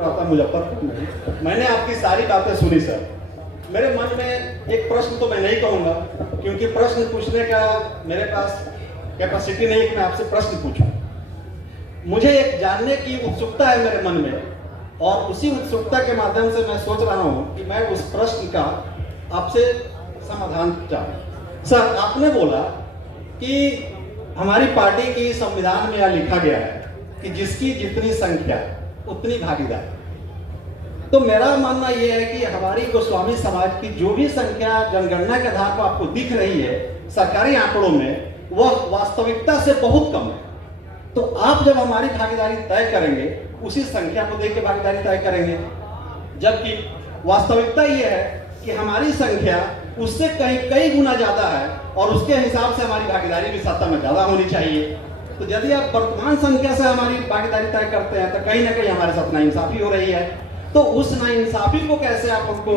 मुजफ्फरपुर में मैंने आपकी सारी बातें सुनी सर। मेरे मन में एक प्रश्न तो मैं नहीं कहूँगा, क्योंकि प्रश्न पूछने का मेरे पास कैपेसिटी नहीं कि मैं आपसे प्रश्न पूछूं। मुझे एक जानने की उत्सुकता है मेरे मन में, और उसी उत्सुकता के माध्यम से मैं सोच रहा हूं कि मैं उस प्रश्न का आपसे समाधान चाहूँ। सर, आपने बोला कि हमारी पार्टी की संविधान में यह लिखा गया है कि जिसकी जितनी संख्या उतनी भागीदारी। तो मेरा मानना यह है कि हमारी गोस्वामी समाज की जो भी संख्या जनगणना के आधार पर आपको दिख रही है सरकारी आंकड़ों में, वह वास्तविकता से बहुत कम है। तो आप जब हमारी भागीदारी तय करेंगे उसी संख्या को देख के भागीदारी तय करेंगे, जबकि वास्तविकता यह है कि हमारी संख्या उससे कई गुना ज्यादा है, और उसके हिसाब से हमारी भागीदारी भी सत्ता में ज्यादा होनी चाहिए। तो यदि आप वर्तमान संख्या से हमारी भागीदारी तय करते हैं तो कहीं ना कहीं हमारे साथ नाइंसाफी हो रही है। तो उस नाइंसाफी को कैसे आप हमको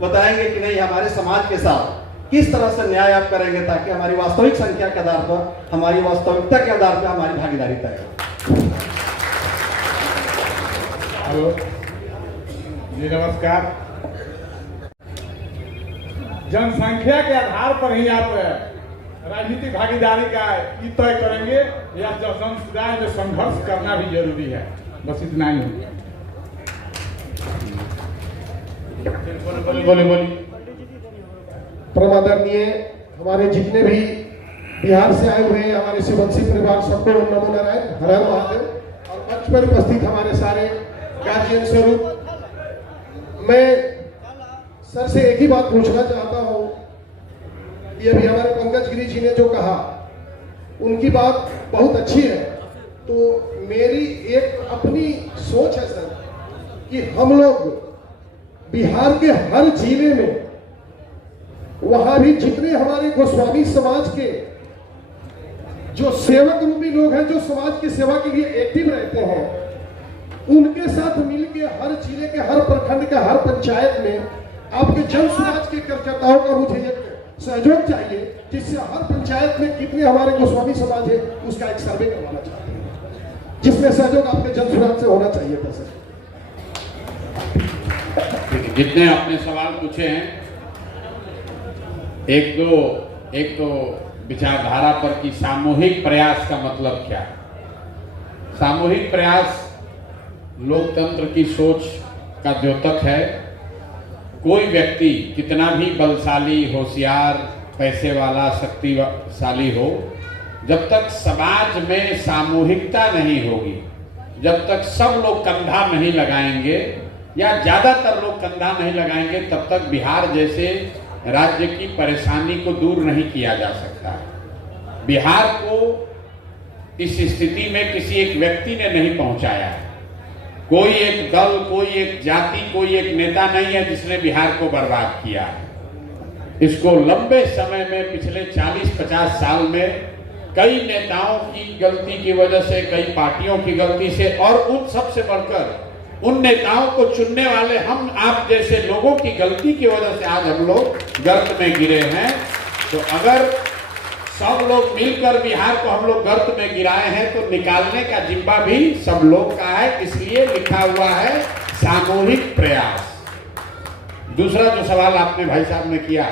बताएंगे कि नहीं, हमारे समाज के साथ किस तरह से न्याय आप करेंगे ताकि हमारी वास्तविक संख्या के आधार पर, हमारी वास्तविकता के आधार पर हमारी भागीदारी तय हो। हेलो जी, नमस्कार। जनसंख्या के आधार पर ही आप राजनीतिक भागीदारी का तय करेंगे, या जन समुदाय में संघर्ष करना भी जरूरी है? बस इतना ही हो। बोलिए। परमादरणीय हमारे जितने भी बिहार से आए हुए हैं, हमारे शिववंशी परिवार, सबको नमो नारायण, हर हर महादेव। और मंच पर उपस्थित हमारे सारे गार्जियन स्वरूप, मैं सर से एक ही बात पूछना चाहता हूं कि अभी हमारे पंकज गिरी जी ने जो कहा, उनकी बात बहुत अच्छी है। तो मेरी एक अपनी सोच है सर कि हम लोग बिहार के हर जिले में, वहां भी जितने हमारे गोस्वामी समाज के जो सेवक रूपी लोग हैं, जो समाज की सेवा के लिए एक्टिव रहते हैं, उनके साथ मिलकर हर जिले के, हर प्रखंड के, हर पंचायत में आपके जन समाज के कार्यकर्ताओं का मुझे एक सहयोग चाहिए, जिससे हर पंचायत में कितने हमारे गोस्वामी समाज है उसका एक सर्वे करवाना चाहते हैं, जिसमें सहयोग आपके जन समाज से होना चाहिए था सर। जितने आपने सवाल पूछे हैं, एक तो विचारधारा पर कि सामूहिक प्रयास का मतलब क्या है। सामूहिक प्रयास लोकतंत्र की सोच का द्योतक है। कोई व्यक्ति कितना भी बलशाली, होशियार, पैसे वाला, शक्तिशाली हो, जब तक समाज में सामूहिकता नहीं होगी, जब तक सब लोग कंधा नहीं लगाएंगे या ज्यादातर लोग कंधा नहीं लगाएंगे, तब तक बिहार जैसे राज्य की परेशानी को दूर नहीं किया जा सकता। बिहार को इस स्थिति में किसी एक व्यक्ति ने नहीं पहुंचाया है। कोई एक दल, कोई एक जाति, कोई एक नेता नहीं है जिसने बिहार को बर्बाद किया है। इसको लंबे समय में, पिछले 40-50 साल में कई नेताओं की गलती की वजह से, कई पार्टियों की गलती से, और उन सबसे बढ़कर उन नेताओं को चुनने वाले हम आप जैसे लोगों की गलती की वजह से आज हम लोग गर्त में गिरे हैं। तो अगर सब लोग मिलकर बिहार को हम लोग गर्त में गिराए हैं तो निकालने का जिम्मा भी सब लोग का है। इसलिए लिखा हुआ है सामूहिक प्रयास। दूसरा जो सवाल आपने भाई साहब ने किया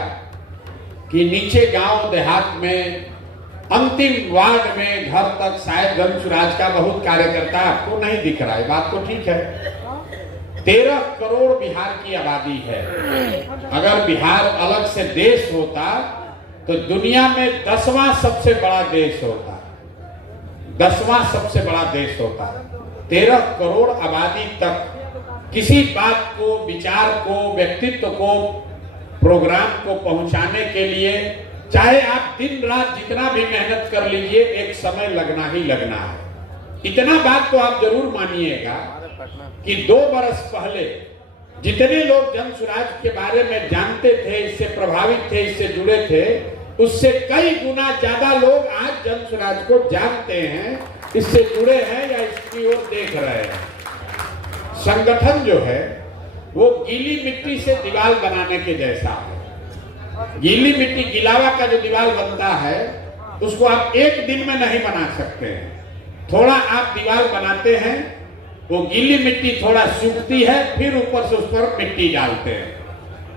कि नीचे गांव देहात में, अंतिम वार्ड में, घर तक शायद धर्मसुराज का बहुत कार्यकर्ता आपको नहीं दिख रहा है। बात तो ठीक है। 13 करोड़ बिहार की आबादी है। अगर बिहार अलग से देश होता तो दुनिया में 10वां सबसे बड़ा देश होता, 10वां सबसे बड़ा देश होता। 13 करोड़ आबादी तक किसी बात को, विचार को, व्यक्तित्व को, प्रोग्राम को पहुंचाने के लिए चाहे आप दिन रात जितना भी मेहनत कर लीजिए, एक समय लगना ही लगना है। इतना बात तो आप जरूर मानिएगा कि 2 बरस पहले जितने लोग जन स्वराज के बारे में जानते थे, इससे प्रभावित थे, इससे जुड़े थे, उससे कई गुना ज्यादा लोग आज जन स्वराज को जानते हैं, इससे जुड़े हैं या इसकी ओर देख रहे हैं। संगठन जो है वो गीली मिट्टी से दीवार बनाने के जैसा है। गीली मिट्टी, गिलावा का जो दीवार बनता है उसको आप एक दिन में नहीं बना सकते हैं। थोड़ा आप दीवार बनाते हैं, वो गीली मिट्टी थोड़ा सूखती है, फिर ऊपर से उस पर मिट्टी डालते हैं।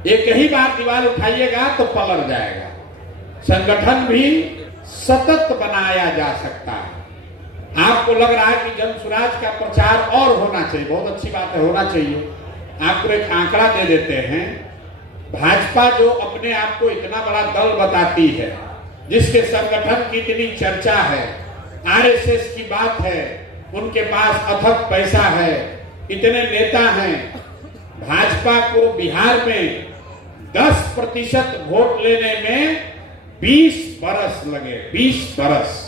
एक ही बार दीवार उठाइएगा तो पलट जाएगा। संगठन भी सतत बनाया जा सकता है। आपको लग रहा है कि जन स्वराज का प्रचार और होना चाहिए, बहुत अच्छी बात है, होना चाहिए। आपको एक आंकड़ा दे देते हैं। भाजपा जो अपने आप को इतना बड़ा दल बताती है, जिसके संगठन की इतनी चर्चा है, आरएसएस की बात है, उनके पास अथक पैसा है, इतने नेता हैं, भाजपा को बिहार में 10% वोट लेने में 20 बरस लगे। 20 बरस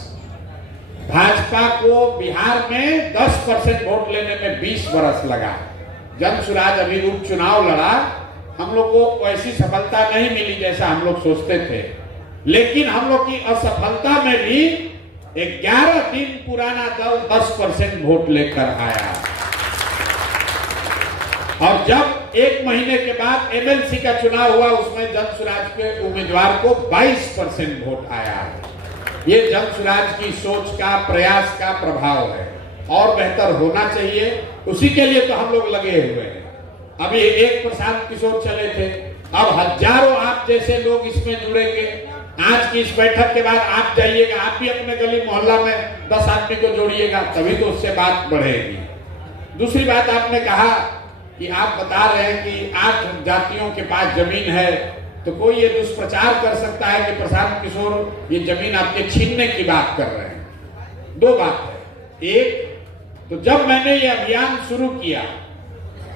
भाजपा को बिहार में 10% वोट लेने में 20 बरस लगा। जन स्वराज अभी उपचुनाव लड़ा, हम लोग को ऐसी सफलता नहीं मिली जैसा हम लोग सोचते थे, लेकिन हम लोग की असफलता में भी 11 दिन पुराना दल 10% वोट लेकर आया। और जब 1 महीने के बाद एमएलसी का चुनाव हुआ, उसमें जन स्वराज के उम्मीदवार को 22% वोट आया। ये जन स्वराज की सोच का, प्रयास का प्रभाव है। और बेहतर होना चाहिए, उसी के लिए तो हम लोग लगे हुए हैं। अभी एक प्रशांत किशोर चले थे, अब हजारों आप जैसे लोग इसमें जुड़ेंगे। आज की इस बैठक के बाद आप जाइएगा, आप भी अपने गली मोहल्ला में 10 आदमी को जोड़िएगा, तभी तो उससे बात बढ़ेगी। दूसरी बात, आपने कहा कि आप बता रहे हैं कि 8 जातियों के पास जमीन है, तो कोई ये दुष्प्रचार कर सकता है कि प्रशांत किशोर ये जमीन आपके छीनने की बात कर रहे हैं। 2 बात है। एक तो जब मैंने ये अभियान शुरू किया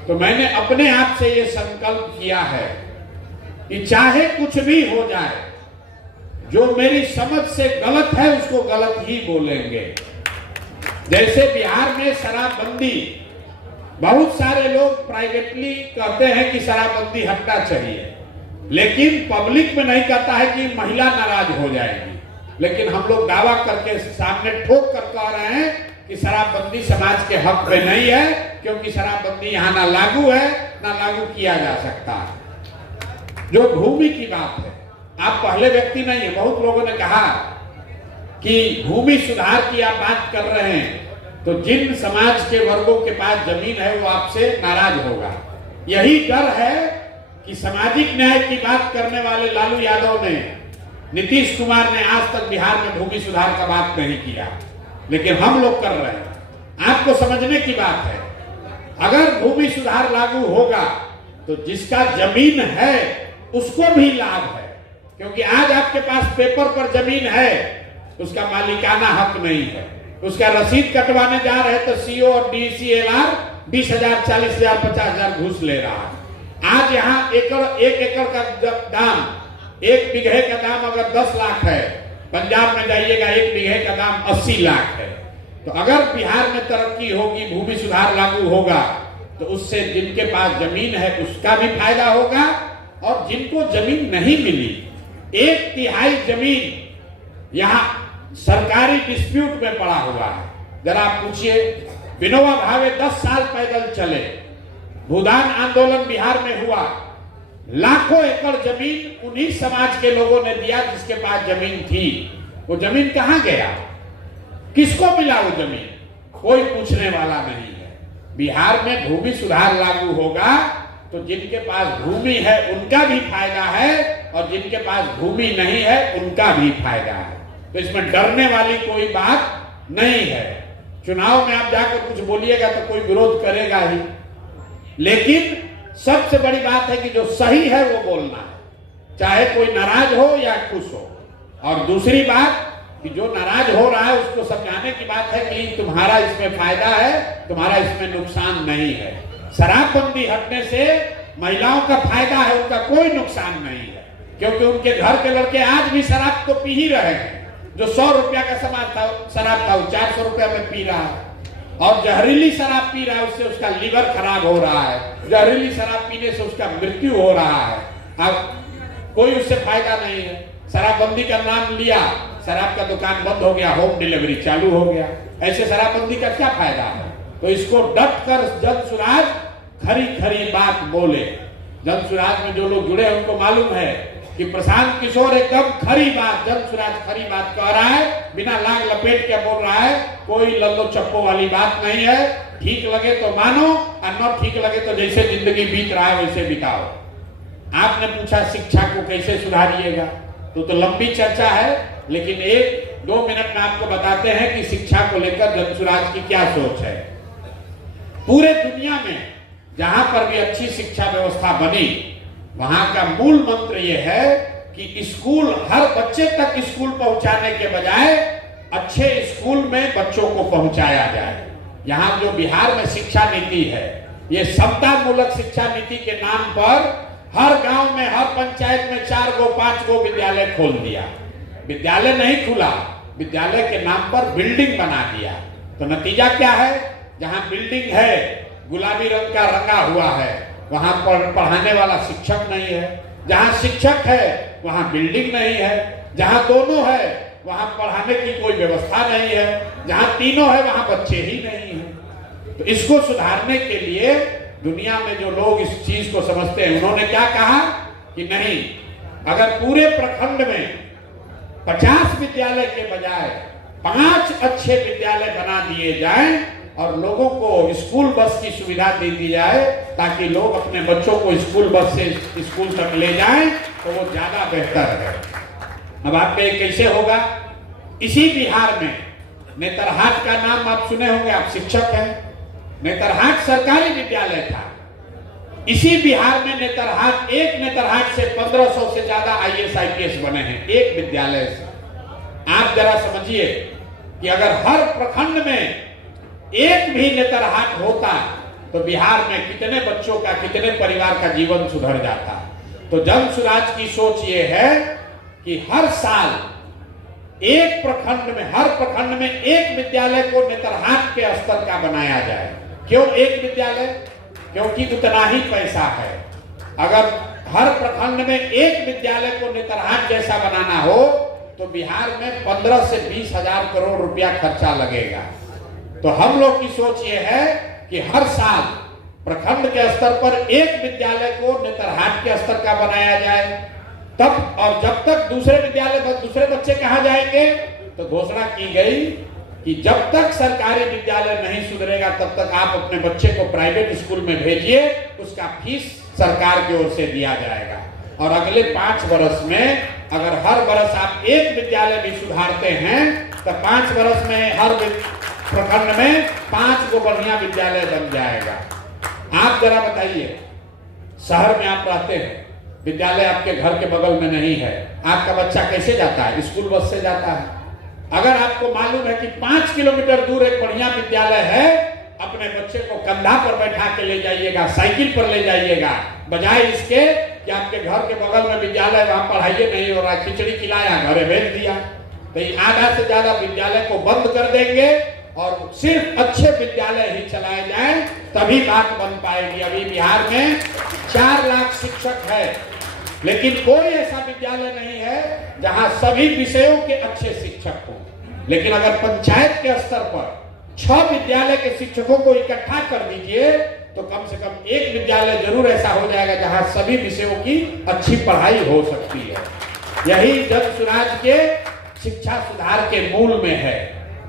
तो मैंने अपने आप से ये संकल्प किया है कि चाहे कुछ भी हो जाए, जो मेरी समझ से गलत है उसको गलत ही बोलेंगे। जैसे बिहार में शराबबंदी, बहुत सारे लोग प्राइवेटली कहते हैं कि शराबबंदी हटना चाहिए, लेकिन पब्लिक में नहीं कहता है कि महिला नाराज हो जाएगी। लेकिन हम लोग दावा करके सामने ठोक कर कह रहे हैं कि शराबबंदी समाज के हक में नहीं है, क्योंकि शराबबंदी यहाँ ना लागू है, ना लागू किया जा सकता है। जो भूमि की बात है, आप पहले व्यक्ति नहीं है। बहुत लोगों ने कहा कि भूमि सुधार की आप बात कर रहे हैं, तो जिन समाज के वर्गों के पास जमीन है वो आपसे नाराज होगा। यही डर है कि सामाजिक न्याय की बात करने वाले लालू यादव ने, नीतीश कुमार ने आज तक बिहार में भूमि सुधार का बात नहीं किया, लेकिन हम लोग कर रहे हैं। आपको समझने की बात है, अगर भूमि सुधार लागू होगा तो जिसका जमीन है उसको भी लाभ है, क्योंकि आज आपके पास पेपर पर जमीन है, उसका मालिकाना हक नहीं है। उसका रसीद कटवाने जा रहे तो सीओ और डीसीएलआर 20,000, 40,000, 50,000 घूस ले रहा है। आज यहाँ एक एकड़ का दाम, 1 बीघे का दाम अगर 10 लाख है, पंजाब में जाइएगा 1 बीघे का दाम 80 लाख है। तो अगर बिहार में तरक्की होगी, भूमि सुधार लागू होगा, तो उससे जिनके पास जमीन है उसका भी फायदा होगा, और जिनको जमीन नहीं मिली, 1/3 जमीन यहाँ सरकारी डिस्प्यूट में पड़ा हुआ है। जरा आप पूछिए, विनोबा भावे 10 साल पैदल चले, भूदान आंदोलन बिहार में हुआ, लाखों एकड़ जमीन उन्हीं समाज के लोगों ने दिया जिसके पास जमीन थी। वो जमीन कहां गया, किसको मिला वो जमीन, कोई पूछने वाला नहीं है। बिहार में भूमि सुधार लागू होगा तो जिनके पास भूमि है उनका भी फायदा है, और जिनके पास भूमि नहीं है उनका भी फायदा है। तो इसमें डरने वाली कोई बात नहीं है। चुनाव में आप जाकर कुछ बोलिएगा तो कोई विरोध करेगा ही, लेकिन सबसे बड़ी बात है कि जो सही है वो बोलना है, चाहे कोई नाराज हो या खुश हो। और दूसरी बात कि जो नाराज हो रहा है उसको समझाने की बात है कि तुम्हारा इसमें फायदा है, तुम्हारा इसमें नुकसान नहीं है। शराबबंदी हटने से महिलाओं का फायदा है, उनका कोई नुकसान नहीं है, क्योंकि उनके घर के लड़के आज भी शराब तो पी ही रहे हैं। जो 100 रुपया का शराब था वो 400 रुपया में पी रहा है, और जहरीली शराब पी रहा है, उससे उसका लीवर खराब हो रहा है, जहरीली शराब पीने से उसका मृत्यु हो रहा है। अब कोई उससे फायदा नहीं है। शराबबंदी का नाम लिया, शराब का दुकान बंद हो गया, होम डिलीवरी चालू हो गया। ऐसे शराबबंदी का क्या फायदा है? तो इसको डट कर जन स्वराज खरी खरी बात बोले। जन स्वराज में जो लोग जुड़े हैं उनको मालूम है कि प्रशांत किशोर एकदम खरी बात, जन स्वराज खरी बात कह रहा है, बिना लाग लपेट के बोल रहा है, कोई लल्लो चप्पो वाली बात नहीं है। ठीक लगे तो मानो और न ठीक लगे तो जैसे जिंदगी बीत रहा है वैसे बिताओ। आपने पूछा शिक्षा को कैसे सुधारिएगा, तो लंबी चर्चा है, लेकिन 1-2 मिनट में आपको बताते हैं कि शिक्षा को लेकर जनसुराज की क्या सोच है। पूरे दुनिया में जहां पर भी अच्छी शिक्षा व्यवस्था बनी, वहां का मूल मंत्र यह है कि स्कूल, हर बच्चे तक स्कूल पहुंचाने के बजाय अच्छे स्कूल में बच्चों को पहुंचाया जाए। यहाँ जो बिहार में शिक्षा नीति है, ये समता मूलक शिक्षा नीति के नाम पर हर गांव में, हर पंचायत में 4 गो 5 गो विद्यालय खोल दिया। विद्यालय नहीं खुला, विद्यालय के नाम पर बिल्डिंग बना दिया। तो नतीजा क्या है? जहां बिल्डिंग है, गुलाबी रंग का रंगा हुआ है, वहां पर पढ़ाने वाला शिक्षक नहीं है। जहां शिक्षक है वहां बिल्डिंग नहीं है। जहां दोनों है वहां पढ़ाने की कोई व्यवस्था नहीं है। जहां तीनों है वहां बच्चे ही नहीं है। तो इसको सुधारने के लिए दुनिया में जो लोग इस चीज को समझते हैं, उन्होंने क्या कहा कि नहीं, अगर पूरे प्रखंड में 50 विद्यालय के बजाय 5 अच्छे विद्यालय बना दिए जाएं और लोगों को स्कूल बस की सुविधा दे दी जाए, ताकि लोग अपने बच्चों को स्कूल बस से स्कूल तक ले जाएं, तो वो ज्यादा बेहतर है। अब आप पे कैसे होगा? इसी बिहार में नेतरहाट का नाम आप सुने होंगे, आप शिक्षक हैं। नेतरहाट सरकारी विद्यालय था। इसी बिहार में नेतरहाट, एक नेतरहाट से 1500 से ज्यादा IAS IPS बने हैं, एक विद्यालय से। आप जरा समझिए कि अगर हर प्रखंड में एक भी नेतरहाट होता तो बिहार में कितने बच्चों का, कितने परिवार का जीवन सुधर जाता। तो जनसुराज की सोच ये है कि हर साल एक प्रखंड में, हर प्रखंड में एक विद्यालय को नेतरहाट के स्तर का बनाया जाए। क्यों एक विद्यालय? क्योंकि उतना ही पैसा है। अगर हर प्रखंड में एक विद्यालय को नेतरहाट जैसा बनाना हो तो बिहार में 15 से 20 हजार करोड़ रुपया खर्चा लगेगा। तो हम लोग की सोच ये है कि हर साल प्रखंड के स्तर पर एक विद्यालय को नेतरहाट के स्तर का बनाया जाए। तब और जब तक दूसरे बच्चे कहाँ जाएंगे, तो घोषणा की गई कि जब तक सरकारी विद्यालय नहीं सुधरेगा तब तक आप अपने बच्चे को प्राइवेट स्कूल में भेजिए, उसका फीस सरकार की ओर से दिया जाएगा। और अगले 5 वर्ष में अगर हर वर्ष आप एक विद्यालय भी सुधारते हैं तो 5 वर्ष में हर प्रखंड में 5 को बढ़िया विद्यालय बन जाएगा। आप जरा बताइए, शहर में आप रहते हैं, विद्यालय आपके घर के बगल में नहीं है, आपका बच्चा कैसे जाता है? स्कूल बस से जाता है। अगर आपको मालूम है कि 5 किलोमीटर दूर एक बढ़िया विद्यालय है, अपने बच्चे को कंधा पर बैठा के ले जाइएगा, साइकिल पर ले जाइएगा, बजाय इसके कि आपके घर के बगल में विद्यालय, वहां पढ़ाई नहीं हो रहा, खिचड़ी खिलाया, घरे भेज दिया। तो आधा से ज्यादा विद्यालय को बंद कर देंगे और सिर्फ अच्छे विद्यालय ही चलाए जाएं, तभी बात बन पाएगी। अभी बिहार में 4 लाख शिक्षक है, लेकिन कोई ऐसा विद्यालय नहीं है जहां सभी विषयों के अच्छे शिक्षक हो। लेकिन अगर पंचायत के स्तर पर 6 विद्यालय के शिक्षकों को इकट्ठा कर दीजिए तो कम से कम एक विद्यालय जरूर ऐसा हो जाएगा जहां सभी विषयों की अच्छी पढ़ाई हो सकती है। यही जनसुराज के शिक्षा सुधार के मूल में है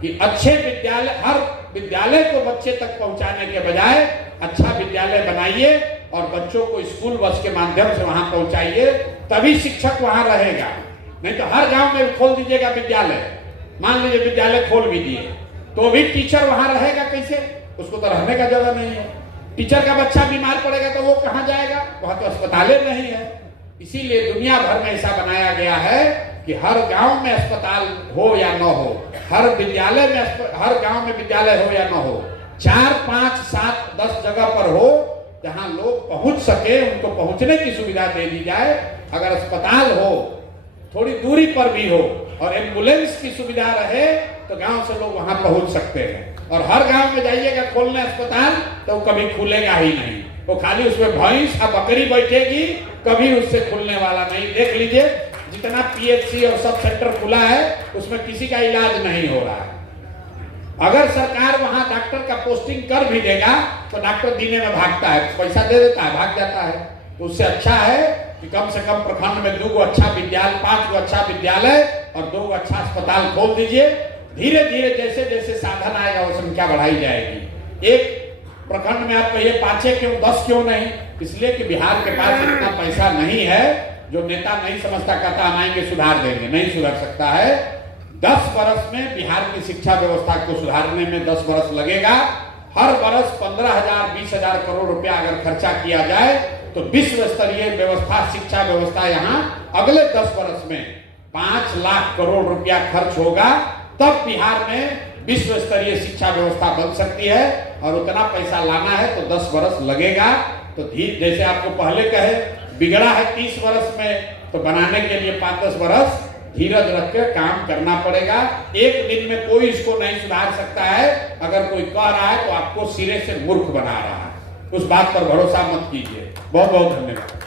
कि अच्छे विद्यालय, हर विद्यालय को बच्चे तक पहुंचाने के बजाय अच्छा विद्यालय बनाइए और बच्चों को स्कूल बस के माध्यम से वहां पहुंचाइए, तभी शिक्षक वहां रहेगा। नहीं तो हर गांव में खोल दीजिएगा विद्यालय, मान लीजिए विद्यालय खोल भी दिए, तो भी टीचर वहां रहेगा कैसे? उसको तो रहने का जगह नहीं है। टीचर का बच्चा बीमार पड़ेगा तो वो कहां जाएगा? वहां तो अस्पताल नहीं है। इसीलिए दुनिया भर में ऐसा बनाया गया है कि हर गांव में अस्पताल हो या न हो, हर विद्यालय में, हर गांव में विद्यालय हो या न हो, 4, 5, 7, 10 जगह पर हो जहां लोग पहुंच सके, उनको पहुंचने की सुविधा दे दी जाए। अगर अस्पताल हो, थोड़ी दूरी पर भी हो और एम्बुलेंस की सुविधा रहे तो गांव से लोग वहां पहुंच सकते हैं। और हर गांव में जाइएगा खोलने अस्पताल तो कभी खुलेगा ही नहीं, वो खाली उसमें भैंस और बकरी बैठेगी, कभी उससे खुलने वाला नहीं। देख लीजिए जितना PHC और सब सेंटर खुला है उसमें किसी का इलाज नहीं हो रहा है। अगर सरकार वहां डॉक्टर का पोस्टिंग कर भी देगा तो डॉक्टर दीने में भागता है, पैसा दे देता है, भाग जाता है। तो उससे अच्छा है कि कम से कम प्रखंड में 2 गो अच्छा विद्यालय, 5 गो अच्छा विद्यालय और 2 गो अच्छा अस्पताल खोल दीजिए। धीरे धीरे जैसे जैसे साधन आएगा वो संख्या बढ़ाई जाएगी। एक प्रखंड में आप कहिए 5 क्यों 10 क्यों नहीं, इसलिए कि बिहार के पास इतना पैसा नहीं है। जो नेता नहीं समझता कहता हम आएंगे सुधार देंगे, नहीं सुधर सकता है। 10 वर्ष में बिहार की शिक्षा व्यवस्था को सुधारने में 10 वर्ष लगेगा। हर वर्ष 15,000 20,000 करोड़ रुपया अगर खर्चा किया जाए तो विश्व स्तरीय व्यवस्था, शिक्षा व्यवस्था यहाँ अगले 10 वर्ष में 5 लाख करोड़ रुपया खर्च होगा, तब बिहार में विश्व स्तरीय शिक्षा व्यवस्था बन सकती है। और उतना पैसा लाना है तो 10 वर्ष लगेगा। तो जैसे आपको पहले कहे बिगड़ा है 30 वर्ष में, तो बनाने के लिए 5-10 वर्ष धीरज रख के काम करना पड़ेगा। एक दिन में कोई इसको नहीं सुधार सकता है। अगर कोई कह रहा है तो आपको सिरे से मूर्ख बना रहा है। उस बात पर भरोसा मत कीजिए। बहुत बहुत धन्यवाद।